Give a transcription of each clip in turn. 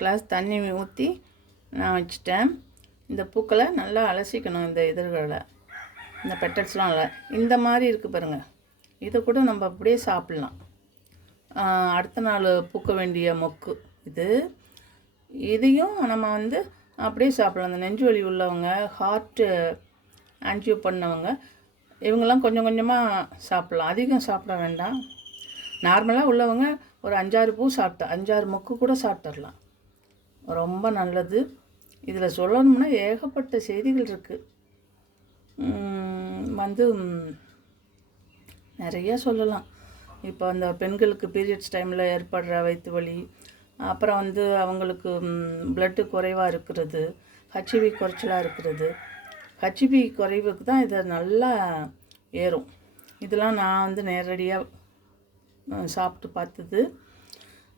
Class தண்ணி ஊற்றி நான் வச்சுட்டேன். இந்த பூக்களை நல்லா அலசிக்கணும் இந்த இதழ்களை. இந்த பெட்டல்ஸ்லாம் இல்லை இந்த மாதிரி இருக்குது பாருங்கள் இதை கூட நம்ம அப்படியே சாப்பிட்லாம். அடுத்த நாள் பூக்க வேண்டிய மொக்கு இது. இதையும் நம்ம வந்து அப்படியே சாப்பிடலாம். அந்த நெஞ்சு வலி உள்ளவங்க ஹார்ட்டு ஆன்ஜியோ பண்ணவங்க இவங்கெல்லாம் கொஞ்சம் கொஞ்சமாக சாப்பிட்லாம். அதிகம் சாப்பிட வேண்டாம். நார்மலாக உள்ளவங்க ஒரு அஞ்சாறு பூ சாப்பிட்டா அஞ்சாறு மொக்கு கூட சாப்பிட்டுடலாம். ரொம்ப நல்லது. இதில் சொல்லணும்னா ஏகப்பட்ட செய்திகள் இருக்குது வந்து நிறையா சொல்லலாம். இப்போ அந்த பெண்களுக்கு பீரியட்ஸ் டைமில் ஏற்படுற வயிற்று வலி அப்புறம் வந்து அவங்களுக்கு பிளட்டு குறைவாக இருக்கிறது ஹச்பி குறைச்சலாக இருக்கிறது. ஹச்பி குறைவுக்கு தான் இதை நல்லா ஏறும். இதெல்லாம் நான் வந்து நேரடியாக சாப்பிட்டு பார்த்தது.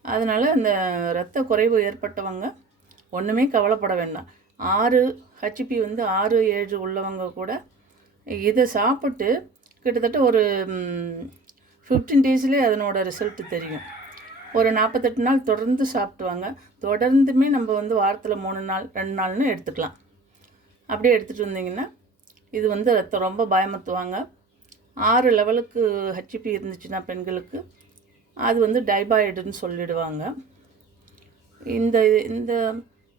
அதனால் அந்த இரத்த குறைவு ஏற்பட்டவங்க ஒன்றுமே கவலைப்பட வேண்டாம். ஆறு ஹச்பி வந்து ஆறு ஏழு உள்ளவங்க கூட இதை சாப்பிட்டு கிட்டத்தட்ட ஒரு ஃபிஃப்டீன் டேஸ்லேயே அதனோட ரிசல்ட் தெரியும். ஒரு நாற்பத்தெட்டு நாள் தொடர்ந்து சாப்பிட்டுவாங்க. தொடர்ந்துமே நம்ம வந்து வாரத்தில் மூணு நாள் ரெண்டு நாள்னு எடுத்துக்கலாம். அப்படியே எடுத்துகிட்டு வந்தீங்கன்னா இது வந்து ரத்தம் ரொம்ப பயமுத்துவாங்க ஆறு லெவலுக்கு ஹச்பி இருந்துச்சுன்னா பெண்களுக்கு அது வந்து டைபாய்டுன்னு சொல்லிடுவாங்க. இந்த இந்த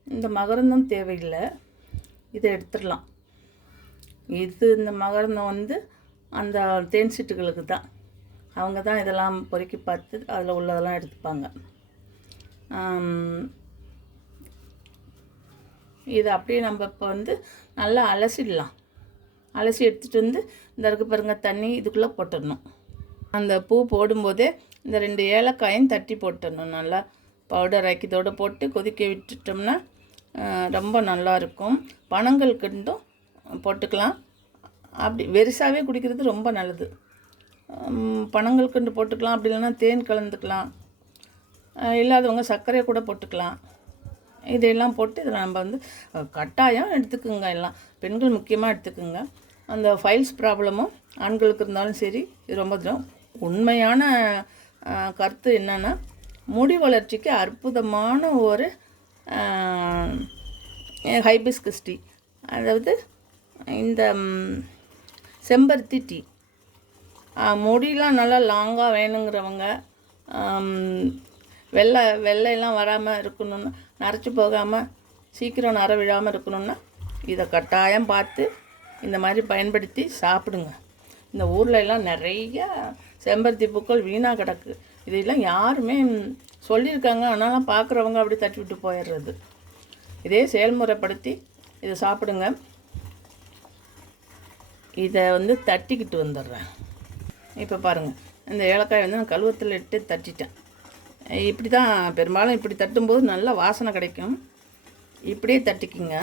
இந்த மகரந்தம் தேவையில்லை. இதை எடுத்துடலாம். இது இந்த மகரந்தம் வந்து அந்த தேன் சீட்டுகளுக்கு தான். அவங்க தான் இதெல்லாம் பொறுக்கி பார்த்து அதில் உள்ளதெல்லாம் எடுத்துப்பாங்க. இது இதை அப்படியே நம்ம இப்போ வந்து நல்லா அலசிடலாம். அலசி எடுத்துகிட்டு வந்து இந்த இருக்கு பாருங்கள் தண்ணி இதுக்குள்ளே போட்டுடணும். அந்த பூ போடும்போதே இந்த ரெண்டு ஏலக்காயும் தட்டி போட்டுடணும். நல்லா பவுடர் ஆக்கியதோடு போட்டு கொதிக்க விட்டுட்டோம்னா ரொம்ப நல்லா இருக்கும். பனங்கள் கிண்டும் போட்டுக்கலாம். அப்படி வெரிசாவே குடிக்கிறது ரொம்ப நல்லது. பணங்கள் கண்டு போட்டுக்கலாம். அப்படி இல்லைன்னா தேன் கலந்துக்கலாம். இல்லாதவங்க சர்க்கரையை கூட போட்டுக்கலாம். இதையெல்லாம் போட்டு இதில் நம்ம வந்து கட்டாயம் எடுத்துக்குங்க எல்லாம். பெண்கள் முக்கியமாக எடுத்துக்குங்க. அந்த ஃபைல்ஸ் ப்ராப்ளமும் ஆண்களுக்கு இருந்தாலும் சரி இது ரொம்ப தூரம். உண்மையான கருத்து என்னென்னா முடி வளர்ச்சிக்கு அற்புதமான ஒரு ஹைபிஸ்கஸ் டீ. அதாவது இந்த செம்பருத்தி டீ. முடியெலாம் நல்லா லாங்காக வேணுங்கிறவங்க வெள்ளை வெள்ளையெல்லாம் வராமல் இருக்கணும்னா நரைச்சி போகாமல் சீக்கிரம் நர விழாமல் இருக்கணும்னா இதை கட்டாயம் பார்த்து இந்த மாதிரி பயன்படுத்தி சாப்பிடுங்க. இந்த ஊரில் எல்லாம் நிறைய செம்பருத்தி பூக்கள் வீணாக கிடக்கு. இதெல்லாம் யாருமே சொல்லியிருக்காங்க. ஆனாலும் பார்க்குறவங்க அப்படி தட்டி விட்டு போயிடுறது. இதே செயல்முறைப்படுத்தி இதை சாப்பிடுங்க. இதை வந்து தட்டிக்கிட்டு வந்துடுறேன். இப்போ பாருங்கள் இந்த ஏலக்காய் வந்து நான் கழுவத்தில் இட்டு தட்டிட்டேன். இப்படி தான் பெரும்பாலும் இப்படி தட்டும்போது நல்ல வாசனை கிடைக்கும். இப்படியே தட்டிக்கிங்க.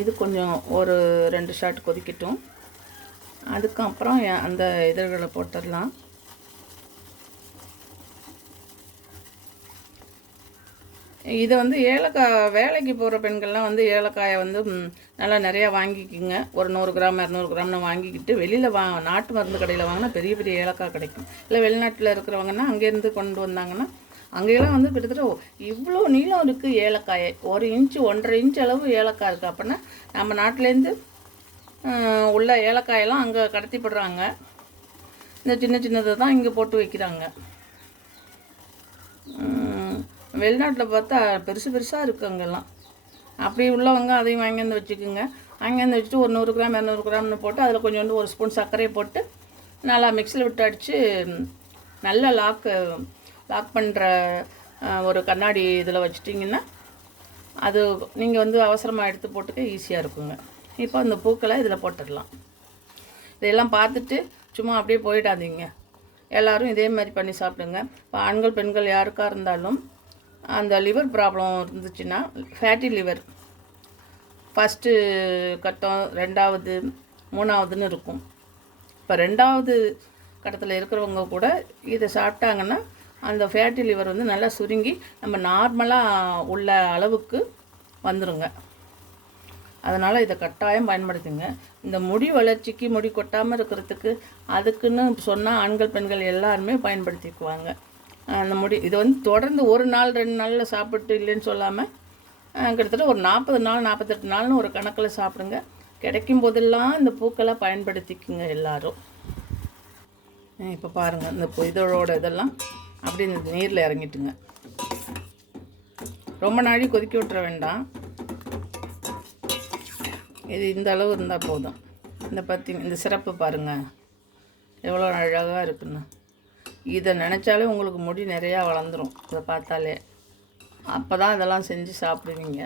இது கொஞ்சம் ஒரு ரெண்டு ஷாட் கொதிக்கட்டும். அதுக்கப்புறம் அந்த இதழ்களை போட்டுடலாம். இதை வந்து ஏலக்காய் வேலைக்கு போகிற பெண்கள்லாம் வந்து ஏலக்காயை வந்து நல்லா நிறையா வாங்கிக்கிங்க. ஒரு நூறு கிராம் இரநூறு கிராம்னு வாங்கிக்கிட்டு வெளியில் வா நாட்டு மருந்து கடையில் வாங்கினா பெரிய பெரிய ஏலக்காய் கிடைக்கும். இல்லை வெளிநாட்டில் இருக்கிறவங்கன்னா அங்கேருந்து கொண்டு வந்தாங்கன்னா அங்கேயெல்லாம் வந்து கிட்டத்தட்ட இவ்வளோ நீளம் இருக்குது ஏலக்காயை. ஒரு இன்ச்சு ஒன்றரை இன்ச் அளவு ஏலக்காய் இருக்குது அப்படின்னா நம்ம நாட்டிலேருந்து உள்ள ஏலக்காயெல்லாம் அங்கே கடத்திப்படுறாங்க. இந்த சின்ன சின்னதை தான் இங்கே போட்டு வைக்கிறாங்க. வெளிநாட்டில் பார்த்தா பெருசு பெருசாக இருக்குது அங்கெல்லாம். அப்படி உள்ளவங்க அதையும் வாங்கியாந்து வச்சுக்கோங்க. வாங்கியாந்து வச்சுட்டு ஒரு நூறு கிராம் இரநூறு கிராம்னு போட்டு அதில் கொஞ்சோண்டு ஒரு ஸ்பூன் சர்க்கரையை போட்டு நல்லா மிக்சியில் விட்டு அடித்து நல்லா லாக்கு லாக் பண்ணுற ஒரு கண்ணாடி இதில் வச்சிட்டிங்கன்னா அது நீங்கள் வந்து அவசரமாக எடுத்து போட்டுக்க ஈஸியாக இருக்குங்க. இப்போ அந்த பூக்களை இதில் போட்டுடலாம். இதெல்லாம் பார்த்துட்டு சும்மா அப்படியே போயிடாதீங்க. எல்லோரும் இதே மாதிரி பண்ணி சாப்பிடுங்க. இப்போ ஆண்கள் பெண்கள் யாருக்காக இருந்தாலும் அந்த லிவர் ப்ராப்ளம் இருந்துச்சுன்னா ஃபேட்டி லிவர் ஃபஸ்ட்டு கட்டம் ரெண்டாவது மூணாவதுன்னு இருக்கும். இப்போ ரெண்டாவது கட்டத்தில் இருக்கிறவங்க கூட இதை சாப்பிட்டாங்கன்னா அந்த ஃபேட்டி லிவர் வந்து நல்லா சுருங்கி நம்ம நார்மலாக உள்ள அளவுக்கு வந்துருங்க. அதனால் இதை கட்டாயம் பயன்படுத்துங்க. இந்த முடி வளர்ச்சிக்கு முடி கொட்டாமல் இருக்கிறதுக்கு அதுக்குன்னு சொன்னால் ஆண்கள் பெண்கள் எல்லாருமே பயன்படுத்திக்குவாங்க. அந்த முடி இது வந்து தொடர்ந்து ஒரு நாள் ரெண்டு நாளில் சாப்பிட்டு இல்லைன்னு சொல்லாமல் கிட்டத்தட்ட ஒரு நாற்பது நாள் நாற்பத்தெட்டு நாள்னு ஒரு கணக்கில் சாப்பிடுங்க. கிடைக்கும் போதெல்லாம் இந்த பூக்களை பயன்படுத்திக்குங்க எல்லாரும். இப்போ பாருங்கள் இந்த இதழோட இதெல்லாம் அப்படியே இந்த நீரில் இறங்கிட்டுங்க. ரொம்ப நாளைக்கு கொதிக்க விட்டுற வேண்டாம். இது இந்த அளவு இருந்தால் போதும். இந்த பற்றி இந்த சிறப்பு பாருங்கள் எவ்வளோ அழகாக இருக்குன்னு. இதை நினச்சாலே உங்களுக்கு முடி நிறையா வளர்ந்துரும் இதை பார்த்தாலே. அப்போ தான் இதெல்லாம் செஞ்சு சாப்பிடுவீங்க.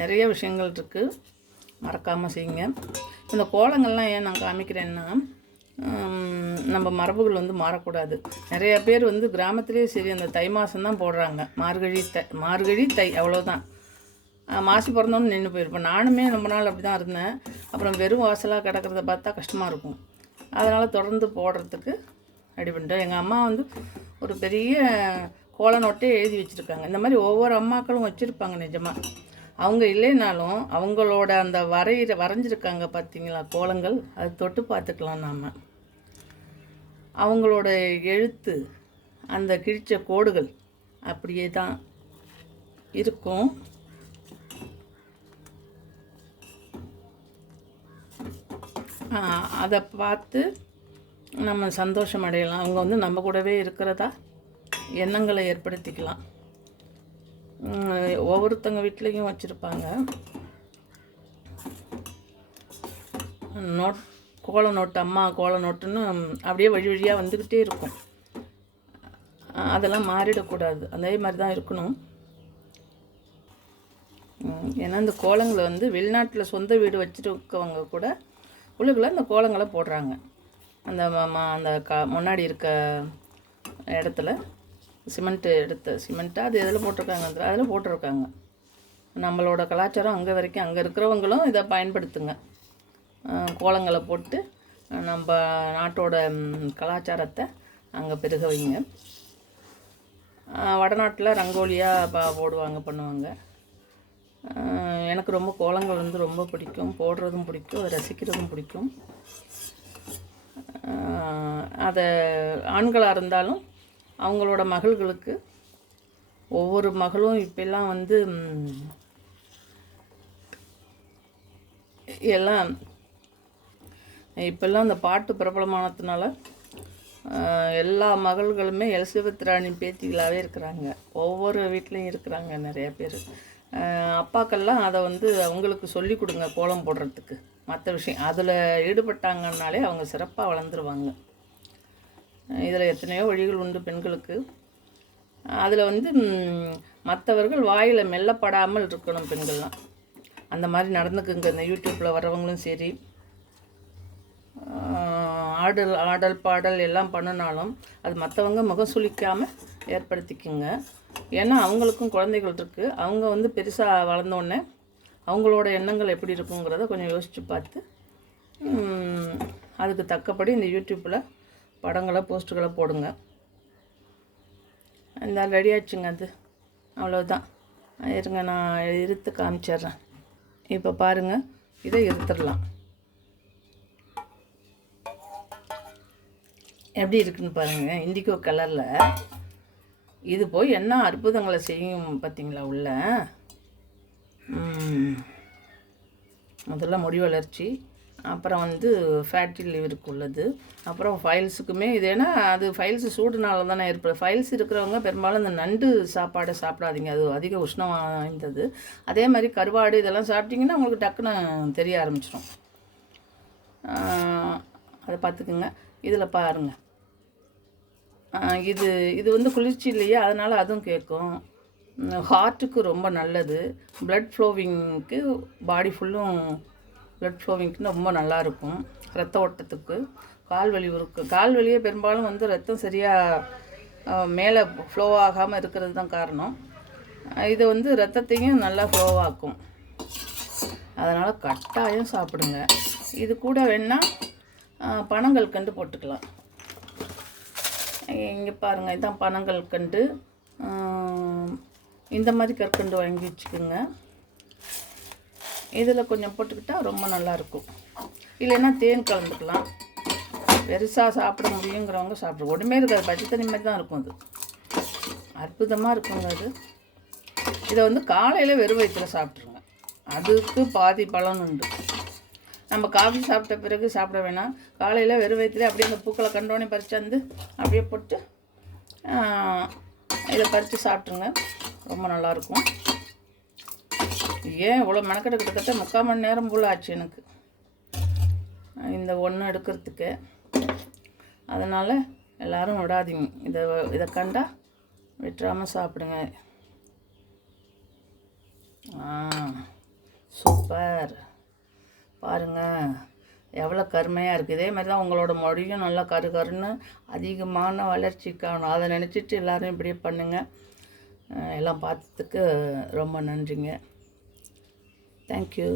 நிறைய விஷயங்கள் இருக்குது மறக்காமல் செய்யுங்க. இந்த கோலங்கள்லாம் ஏன் நான் காமிக்கிறேன்னா நம்ம மரபுகள் வந்து மாறக்கூடாது. நிறைய பேர் வந்து கிராமத்திலே சரி அந்த தை மாதம் தான் போடுறாங்க. மார்கழி தை மார்கழி தை அவ்வளோதான் மாசி பிறந்தோன்னு நின்று போயிருப்பேன். நானுமே ரொம்ப நாள் அப்படி தான் இருந்தேன். அப்புறம் வெறும் வாசலாக கிடக்கிறத பார்த்தா கஷ்டமாக இருக்கும். அதனால் தொடர்ந்து போடுறதுக்கு ரெடி பண்ணிட்டேன். எங்கள் அம்மா வந்து ஒரு பெரிய கோல நோட்டே எழுதி வச்சுருக்காங்க. இந்த மாதிரி ஒவ்வொரு அம்மாக்களும் வச்சுருப்பாங்க நிஜமாக அவங்க இல்லைனாலும் அவங்களோட அந்த வரைகிற வரைஞ்சிருக்காங்க பார்த்தீங்களா கோலங்கள்? அது தொட்டு பார்த்துக்கலாம் நாம். அவங்களோட எழுத்து அந்த கிழிச்ச கோடுகள் அப்படியே தான் இருக்கும். அதை பார்த்து நம்ம சந்தோஷம் அடையலாம் அவங்க வந்து நம்ம கூடவே இருக்கிறதா? எண்ணங்களை ஏற்படுத்திக்கலாம். ஒவ்வொருத்தங்க வீட்லேயும் வச்சுருப்பாங்க. நோட் கோல நோட்டு அம்மா கோல நோட்டுன்னு அப்படியே வழி வழியாக வந்துக்கிட்டே இருக்கும். அதெல்லாம் மாறிடக்கூடாது. அதே மாதிரி தான் இருக்கணும் ஏன்னா இந்த கோலங்களை வந்து வெளிநாட்டில் சொந்த வீடு வச்சுருக்கவங்க கூட உள்ளுக்குள்ளே இந்த கோலங்களை போடுறாங்க. அந்த ம- ம- அந்த க முன்னாடி இருக்க இடத்துல சிமெண்ட்டு எடுத்த சிமெண்ட்டாக அது எதில் போட்டிருக்காங்க அதில் போட்டிருக்காங்க. நம்மளோட கலாச்சாரம் அங்கே வரைக்கும் அங்கே இருக்கிறவங்களும் இதை பயன்படுத்துங்க. கோலங்களை போட்டு நம்ம நாட்டோட கலாச்சாரத்தை அங்கே பெருக வைங்க. வடநாட்டில் ரங்கோலியாக பா போடுவாங்க பண்ணுவாங்க. எனக்கு ரொம்ப கோலங்கள் வந்து ரொம்ப பிடிக்கும். போடுறதும் பிடிக்கும். ரசிக்கிறதும் பிடிக்கும். அதை ஆண்களாக இருந்தாலும் அவங்களோட மகள்களுக்கு ஒவ்வொரு மகளும் இப்பெல்லாம் வந்து எல்லாம் இப்பெல்லாம் அந்த பாட்டு பிரபலமானதுனால எல்லா மகள்களுமே எலிசபெத் ராணி பேத்திகளாகவே இருக்கிறாங்க. ஒவ்வொரு வீட்லேயும் இருக்கிறாங்க நிறைய பேர். அப்பாக்கள்லாம் அதை வந்து அவங்களுக்கு சொல்லி கொடுங்க கோலம் போடுறதுக்கு. மற்ற விஷயம் அதில் ஈடுபட்டாங்கன்னாலே அவங்க சிறப்பாக வளர்ந்துருவாங்க. இதில் எத்தனையோ வழிகள் உண்டு பெண்களுக்கு. அதில் வந்து மற்றவர்கள் வாயில் மெல்லப்படாமல் இருக்கணும் பெண்கள்லாம். அந்த மாதிரி நடந்துக்குங்க. இந்த யூடியூப்பில் வர்றவங்களும் சரி ஆடல் ஆடல் பாடல் எல்லாம் பண்ணினாலும் அது மற்றவங்க முகம் சுழிக்காமல் ஏற்படுத்திக்குங்க. ஏன்னா அவங்களுக்கும் குழந்தைகள் இருக்குது அவங்க வந்து பெருசாக வளர்ந்தோடனே அவங்களோட எண்ணங்கள் எப்படி இருக்குங்கிறத கொஞ்சம் யோசித்து பார்த்து அதுக்கு தக்கபடி இந்த யூடியூப்பில் படங்களை போஸ்ட்டுகளை போடுங்க. இந்த ரெடி ஆச்சுங்க அது. அவ்வளோதான் இருங்க நான் இருத்து காமிச்சிட்றேன். இப்போ பாருங்கள் இதை இருத்துடலாம் எப்படி இருக்குன்னு பாருங்கள் இண்டிகோ கலரில் இது போய் என்ன அற்புதங்களை செய்யும் பார்த்தீங்களா உள்ள? முதல்ல முடி வளர்ச்சி அப்புறம் வந்து ஃபேட்டி லிவருக்கு உள்ளது. அப்புறம் ஃபைல்ஸுக்குமே இது ஏன்னா அது ஃபைல்ஸ் சூடுனால தானே ஏற்படும். ஃபைல்ஸ் இருக்கிறவங்க பெரும்பாலும் இந்த நண்டு சாப்பாடை சாப்பிடாதீங்க. அது அதிக உஷ்ணம் வாய்ந்தது. அதே மாதிரி கருவாடு இதெல்லாம் சாப்பிட்டிங்கன்னா உங்களுக்கு டக்குன்னு தெரிய ஆரம்பிச்சிடும் அதை பார்த்துக்குங்க. இதில் பாருங்கள் இது இது வந்து குளிர்ச்சி இல்லையா அதனால் அதுவும் கேட்கும். ஹார்ட்டுக்கு ரொம்ப நல்லது. ப்ளட் ஃப்ளோவிங்க்கு பாடி ஃபுல்லும் ப்ளட் ஃப்ளோவிங்க்கு ரொம்ப நல்லாயிருக்கும் ரத்த ஓட்டத்துக்கு. கால் வலி இருக்கு. கால் வலியே பெரும்பாலும் வந்து ரத்தம் சரியாக மேலே ஃப்ளோ ஆகாமல் இருக்கிறது தான் காரணம். இது வந்து ரத்தத்தையும் நல்லா ஃப்ளோவாக்கும் அதனால் கட்டாயம் சாப்பிடுங்க. இது கூட வேணால் பனங்கள் கண்டு போட்டுக்கலாம். இங்கே பாருங்கள் இதான் பனங்கள் கண்டு. இந்த மாதிரி கற்கண்டு வாங்கி வச்சுக்கோங்க. இதில் கொஞ்சம் போட்டுக்கிட்டா ரொம்ப நல்லாயிருக்கும் இல்லைன்னா தேன் கலந்துக்கலாம். பெருசாக சாப்பிட முடியுங்கிறவங்க சாப்பிடுவோம் உடனே இருக்காது. பச்சை தண்ணி மாதிரி தான் இருக்கும் அது. அற்புதமாக இருக்குங்க அது. இதை வந்து காலையில் வெறும் வயிற்றில் சாப்பிட்ருங்க அதுக்கு பாதி பலன் உண்டு. நம்ம காஃபி சாப்பிட்ட பிறகு சாப்பிட வேணாம். காலையில் வெறும் வயிற்றுல அப்படியே அந்த பூக்களை கண்டோடனே பறித்து வந்து அப்படியே போட்டு இதை பறித்து சாப்பிட்ருங்க ரொம்ப நல்லாயிருக்கும் ஏன் இவ்வளோ மெனக்கெட்டு கிட்டத்தட்ட முக்கால் மணி நேரம் போல் ஆச்சு எனக்கு. இந்த ஒன்று எடுக்கிறதுக்கு. அதனால் எல்லோரும் விடாதீங்க. இதை இதை கண்டா விட்டுறாமல் சாப்பிடுங்க. ஆ சூப்பர். பாருங்க. எவ்வளோ கருமையாக இருக்குது இதே மாதிரி தான் உங்களோட மொழியும் நல்லா கரு கருன்னு அதிகமான வளர்ச்சி காணும் அதை நினச்சிட்டு எல்லோரும் இப்படியே பண்ணுங்கள் எல்லாம் பார்த்ததுக்கு ரொம்ப நன்றிங்க. தேங்க்யூ